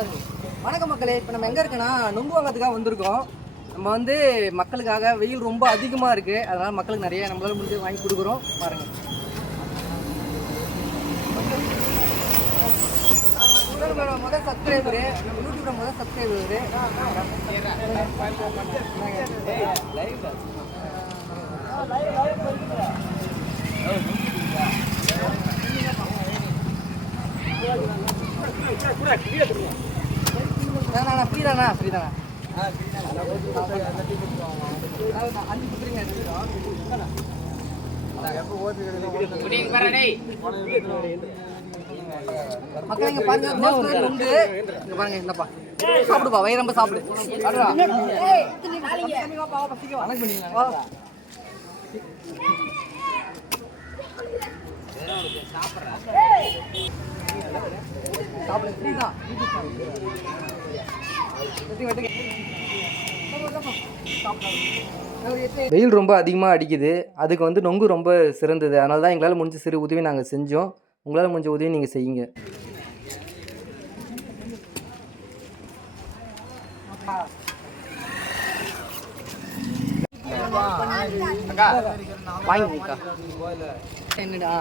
வணக்கம் மக்களே இப்போ நம்ம எங்கே இருக்கோன்னா நொங்கு வந்திருக்கோம் நம்ம வந்து மக்களுக்காக வெயில் ரொம்ப அதிகமாக இருக்குது அதனால் மக்களுக்கு நிறைய நம்மளால் முடிஞ்சு வாங்கி கொடுக்குறோம் பாருங்க முதல் முதல் சப்ஸ்கிரைபரு நம்ம யூடியூப்ல முதல் சப்ஸ்கிரைபரு நான் தானா ஃப்ரீ தானா அஞ்சு கொடுத்துருங்க மக்கள் இங்க பாருங்க ரோஸ் உண்டு. இங்க பாருங்க என்னப்பா சாப்பிடுப்பா வயிறு ரொம்ப சாப்பிடு. சாப்பிடுவா. வெயில் ரொம்ப அதிகமாக அடிக்குது. அதுக்கு வந்து நொங்கு ரொம்ப சிறந்தது. அதனால தான் எங்களால் முடிஞ்ச சிறு உதவி நாங்கள் செஞ்சோம். உங்களால் முடிஞ்ச உதவி நீங்கள் செய்யுங்க. வாங்கிக்கா. என்னடா?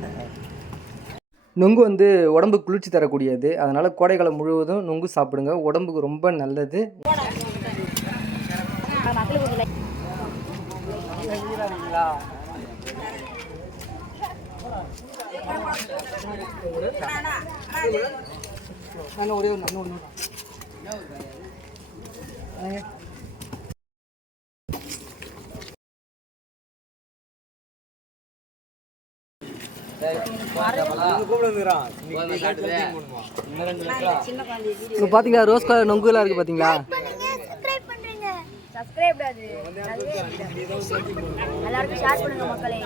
ஆ, ஆ. நொங்கு வந்து உடம்புக்கு குளிர்ச்சி தரக்கூடியது. அதனால் கோடைக்காலம் முழுவதும் நொங்கு சாப்பிடுங்க. உடம்புக்கு ரொம்ப நல்லது. ஒரே ஒன்று இன்னும் இப்போ பார்த்தீங்களா ரோஸ் கலர் நொங்குலாம் இருக்குது பார்த்தீங்களா சப்ஸ்கிரைப் அது எல்லாருக்கும் ஷேர் பண்ணுங்க மக்களே.